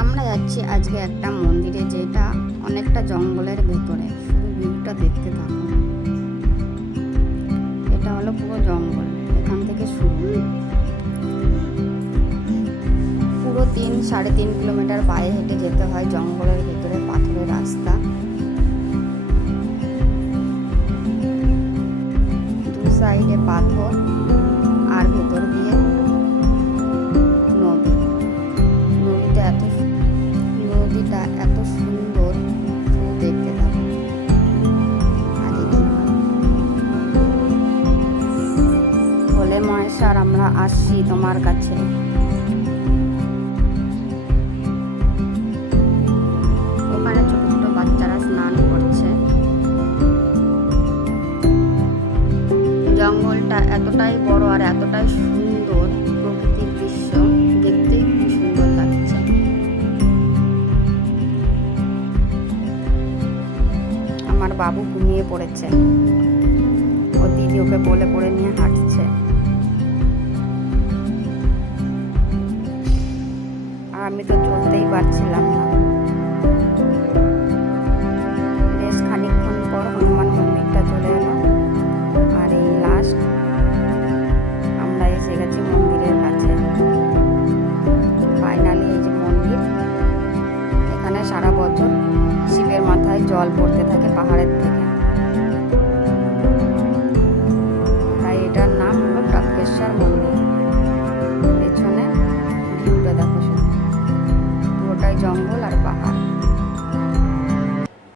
আমরা যাচ্ছি আজকে একটা মন্দিরে, যেটা অনেকটা জঙ্গলের ভেতরে। শুধু ভিউটা দেখতে থাকো। এটা হলো পুরো জঙ্গল, এখান থেকে শুরু। পুরো 3-3.5 কিলোমিটার পায়ে হেঁটে যেতে হয় জঙ্গলের ভেতরে, পাথরের রাস্তা। দু সাইডে পাথর আর ভেতর দিয়ে নদী। নদীটা এত সুন্দর, শুধু দেখতে থাকো। আগে কি হয়, বলে মহেশ্বর আমরা আসছি তোমার কাছে। ওখানে ছোট ছোট বাচ্চারা স্নান করছে। জঙ্গলটা এতটাই বড় আর এতটাই সুন্দর, প্রকৃতির দৃশ্য দেখতেই খুব সুন্দর লাগছে। আমার বাবু ঘুমিয়ে পড়েছে, ও দিদি ওকে কোলে করে নিয়ে হাঁটছে। আর আমি তো চলতেই পারছিলাম না।